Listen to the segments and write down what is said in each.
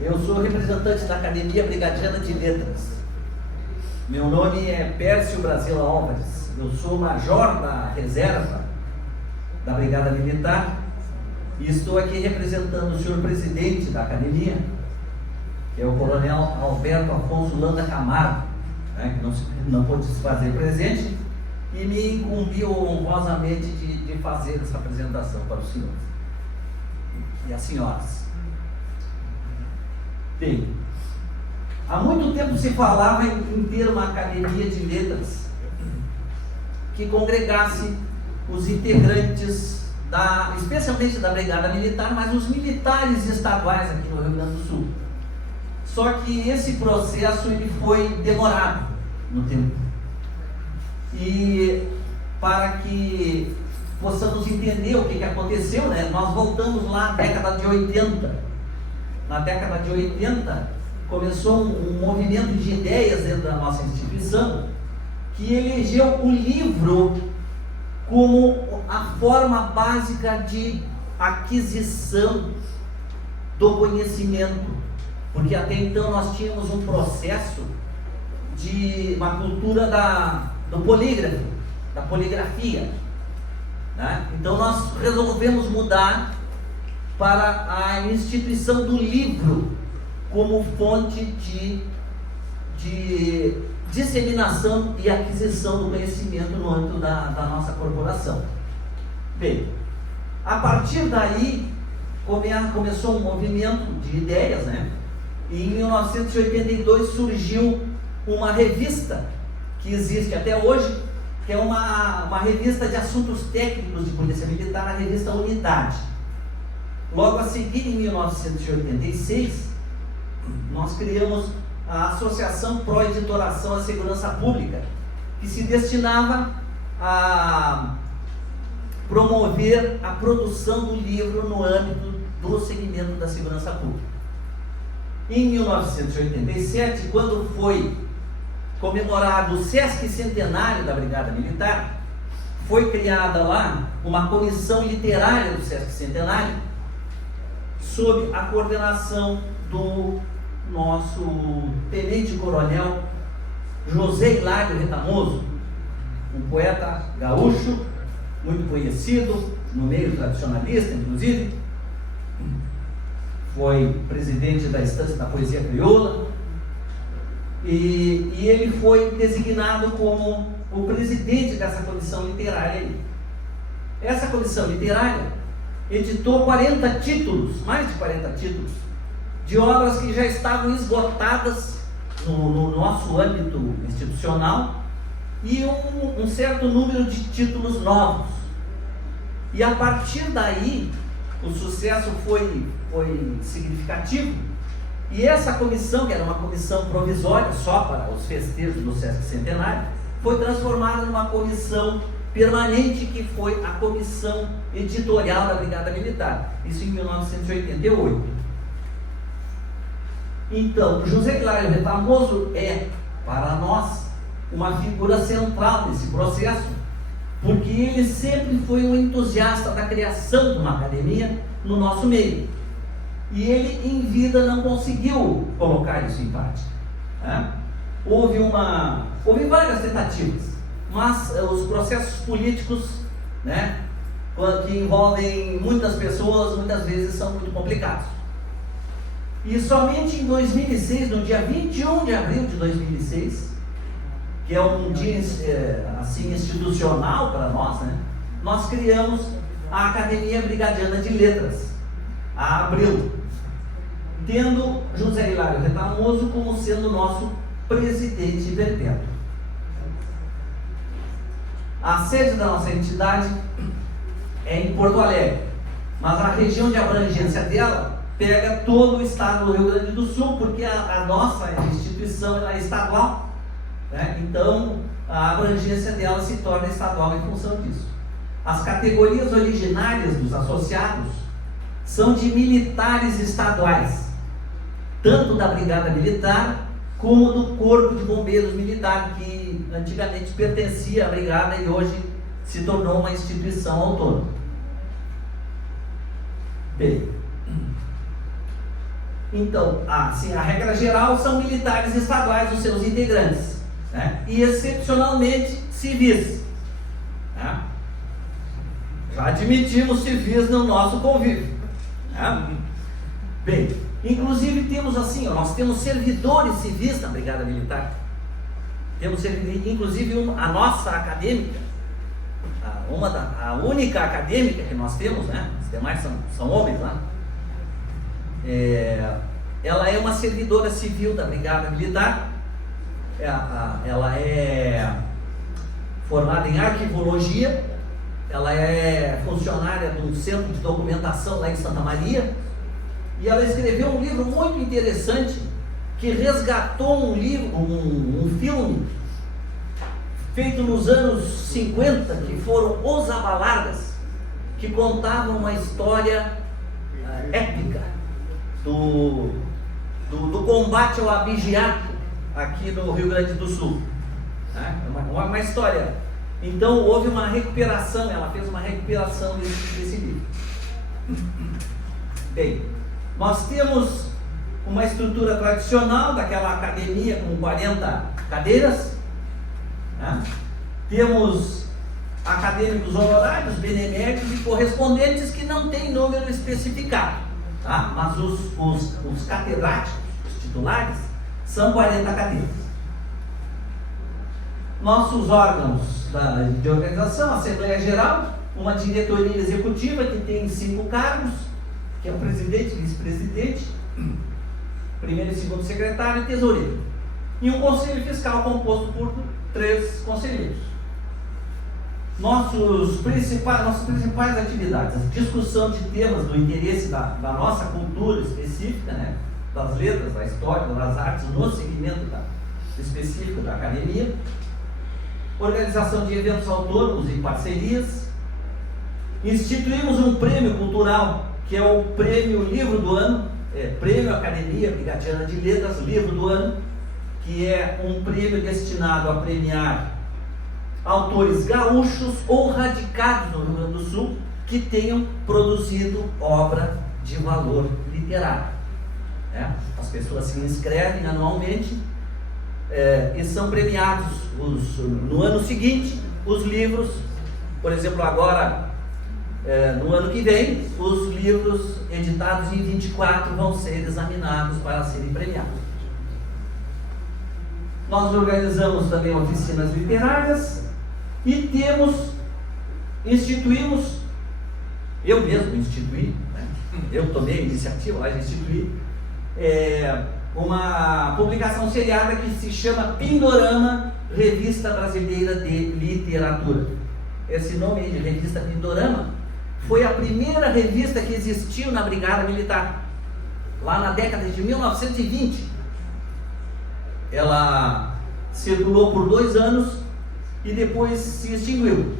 Eu sou representante da Academia Brigadiana de Letras. Meu nome é Pércio Brasila Álvares. Eu sou major da reserva da Brigada Militar e estou aqui representando o senhor presidente da Academia, que é o coronel Alberto Afonso Landa Camargo, né, que não pôde se fazer presente e me incumbiu honrosamente de fazer essa apresentação para os senhores e as senhoras. Bem, há muito tempo se falava em ter uma academia de letras que congregasse os integrantes, especialmente da Brigada Militar, mas os militares estaduais aqui no Rio Grande do Sul. Só que esse processo ele foi demorado no tempo. E para que possamos entender o que aconteceu, né, nós voltamos lá na década de 80. Na década de 80, começou um movimento de ideias dentro da nossa instituição que elegeu o livro como a forma básica de aquisição do conhecimento. Porque até então nós tínhamos um processo de uma cultura do polígrafo, da poligrafia, né? Então nós resolvemos mudar para a instituição do livro como fonte de disseminação e aquisição do conhecimento no âmbito da nossa corporação. Bem, a partir daí começou um movimento de ideias, né? E em 1982 surgiu uma revista que existe até hoje, que é uma revista de assuntos técnicos de Polícia Militar, a revista Unidade. Logo a seguir, em 1986, nós criamos a Associação Pró-Editoração à Segurança Pública, que se destinava a promover a produção do livro no âmbito do segmento da segurança pública. Em 1987, quando foi comemorado o Sesc Centenário da Brigada Militar, foi criada lá uma comissão literária do Sesc Centenário, sob a coordenação do nosso tenente-coronel José Hilário Retamoso, um poeta gaúcho, muito conhecido no meio tradicionalista, inclusive. Foi presidente da Estância da Poesia Crioula e ele foi designado como o presidente dessa comissão literária aí. Essa comissão literária editou 40 títulos, mais de 40 títulos, de obras que já estavam esgotadas no nosso âmbito institucional e um certo número de títulos novos. E a partir daí, o sucesso foi significativo. E essa comissão, que era uma comissão provisória só para os festejos do Sesc Centenário, foi transformada numa comissão permanente, que foi a Comissão Editorial da Brigada Militar, isso em 1988. Então, José Hilário Retamoso é, para nós, uma figura central nesse processo, porque ele sempre foi um entusiasta da criação de uma academia no nosso meio. E ele, em vida, não conseguiu colocar isso em prática, né? Houve várias tentativas, mas os processos políticos, né, que envolvem muitas pessoas, muitas vezes são muito complicados. E somente em 2006, no dia 21 de abril de 2006, que é um dia assim institucional para nós, né, nós criamos a Academia Brigadiana de Letras, a Abril, tendo José Hilário Retamoso como sendo nosso presidente perpétuo. A sede da nossa entidade é em Porto Alegre, mas a região de abrangência dela pega todo o estado do Rio Grande do Sul, porque a nossa instituição é estadual, né? Então a abrangência dela se torna estadual em função disso. As categorias originárias dos associados são de militares estaduais, tanto da Brigada Militar como do Corpo de Bombeiros Militar, que antigamente pertencia à Brigada e hoje se tornou uma instituição autônoma. Bem, Então, assim, a regra geral são militares estaduais os seus integrantes, né? E excepcionalmente civis, né? Já admitimos civis no nosso convívio, né? Bem, inclusive temos assim, nós temos servidores civis na Brigada Militar. Temos inclusive a nossa acadêmica, a única acadêmica que nós temos, né? Os demais são homens lá. Ela é uma servidora civil da Brigada Militar. Ela é formada em arquivologia. Ela é funcionária de um centro de documentação lá em Santa Maria. E ela escreveu um livro muito interessante que resgatou um filme feito nos anos 50, que foram Os Abalardas, que contavam uma história épica do combate ao abigeato aqui no Rio Grande do Sul, né? Uma história. Então houve uma recuperação, ela fez uma recuperação desse livro. Bem, nós temos uma estrutura tradicional daquela academia com 40 cadeiras, né? Temos acadêmicos honorários, beneméritos e correspondentes que não tem número especificado, tá? Mas os catedráticos, os titulares, são 40 cadeiras. Nossos órgãos de organização: Assembleia Geral, uma diretoria executiva que tem 5 cargos, que é o presidente, vice-presidente, primeiro e segundo secretário e tesoureiro, e um conselho fiscal composto por 3 conselheiros. Nossas principais atividades: a discussão de temas do interesse da nossa cultura específica, né? Das letras, da história, das artes, no segmento específico da academia, organização de eventos autônomos e parcerias. Instituímos um prêmio cultural, que é o Prêmio Livro do Ano, Prêmio Academia Brigadiana de Letras Livro do Ano, que é um prêmio destinado a premiar autores gaúchos ou radicados no Rio Grande do Sul que tenham produzido obra de valor literário. As pessoas se inscrevem anualmente e são premiados no ano seguinte os livros. Por exemplo, agora, no ano que vem, os livros editados em 24 vão ser examinados para serem premiados. Nós organizamos também oficinas literárias e instituímos, eu mesmo instituí, né? Eu tomei a iniciativa lá de instituir uma publicação seriada que se chama Pindorama, Revista Brasileira de Literatura. Esse nome aí de Revista Pindorama foi a primeira revista que existiu na Brigada Militar, lá na década de 1920. Ela circulou por 2 anos e depois se extinguiu.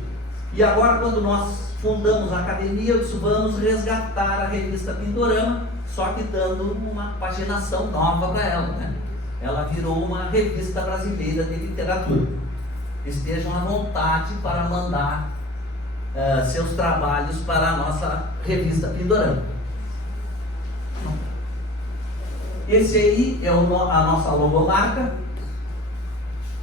E agora, quando nós fundamos a academia, eu disse: vamos resgatar a revista Pindorama, só que dando uma paginação nova para ela, né? Ela virou uma revista brasileira de literatura. Estejam à vontade para mandar seus trabalhos para a nossa revista Pindorama. Esse aí é a nossa logomarca,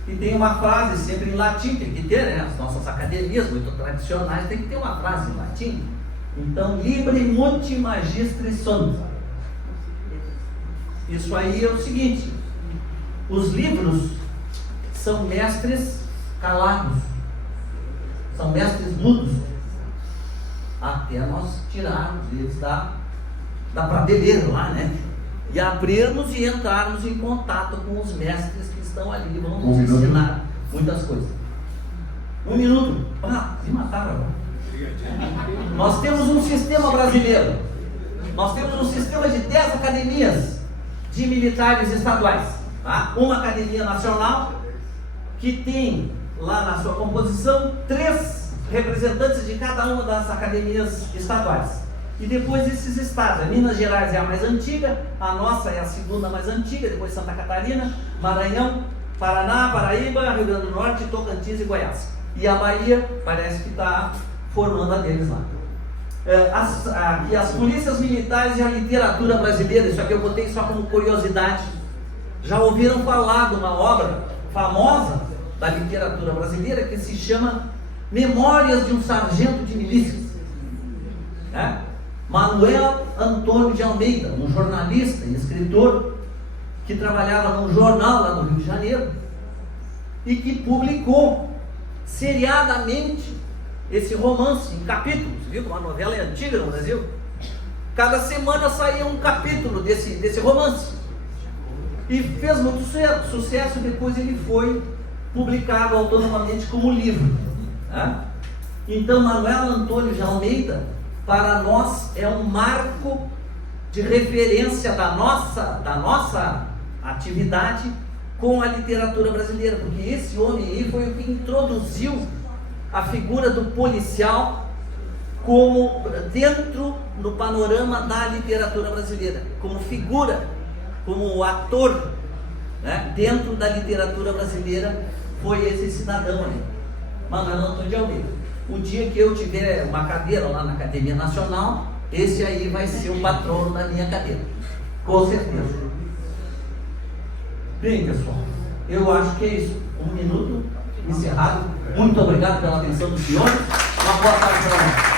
e tem uma frase sempre em latim, tem que ter, né? As nossas academias muito tradicionais tem que ter uma frase em latim. Então, Libre Mundi Magistri Sunt. Isso aí é o seguinte: os livros são mestres calados, são mestres mudos, até nós tirarmos eles da prateleira lá, né? E abrirmos e entrarmos em contato com os mestres que estão ali, vão nos ensinar muitas coisas. 1 minuto. Me mataram agora. Nós temos um sistema brasileiro. Nós temos um sistema de 10 academias de militares estaduais, tá? Uma academia nacional que tem lá na sua composição 3 representantes de cada uma das academias estaduais. E depois esses estados: Minas Gerais é a mais antiga, a nossa é a segunda mais antiga, depois Santa Catarina, Maranhão, Paraná, Paraíba, Rio Grande do Norte, Tocantins e Goiás. E a Bahia parece que está formando a deles lá. aqui, as polícias militares e a literatura brasileira. Isso aqui eu botei só como curiosidade. Já ouviram falar de uma obra famosa da literatura brasileira que se chama Memórias de um Sargento de Milícias, né? Manuel Antônio de Almeida, um jornalista e escritor que trabalhava num jornal lá do Rio de Janeiro e que publicou seriadamente esse romance em capítulos, viu? Uma novela antiga no Brasil. Cada semana saía um capítulo desse romance e fez muito sucesso. Depois ele foi publicado autonomamente como livro, né? Então Manuel Antônio de Almeida para nós é um marco de referência da nossa atividade com a literatura brasileira, porque esse homem aí foi o que introduziu a figura do policial como dentro no panorama da literatura brasileira, como figura, como ator, né? Dentro da literatura brasileira foi esse cidadão aí, Manuel Antônio de Almeida. O dia que eu tiver uma cadeira lá na Academia Nacional, esse aí vai ser o patrono da minha cadeira, com certeza. Bem, pessoal, eu acho que é isso. 1 minuto encerrado. Muito obrigado pela atenção dos senhores. Uma boa tarde para nós.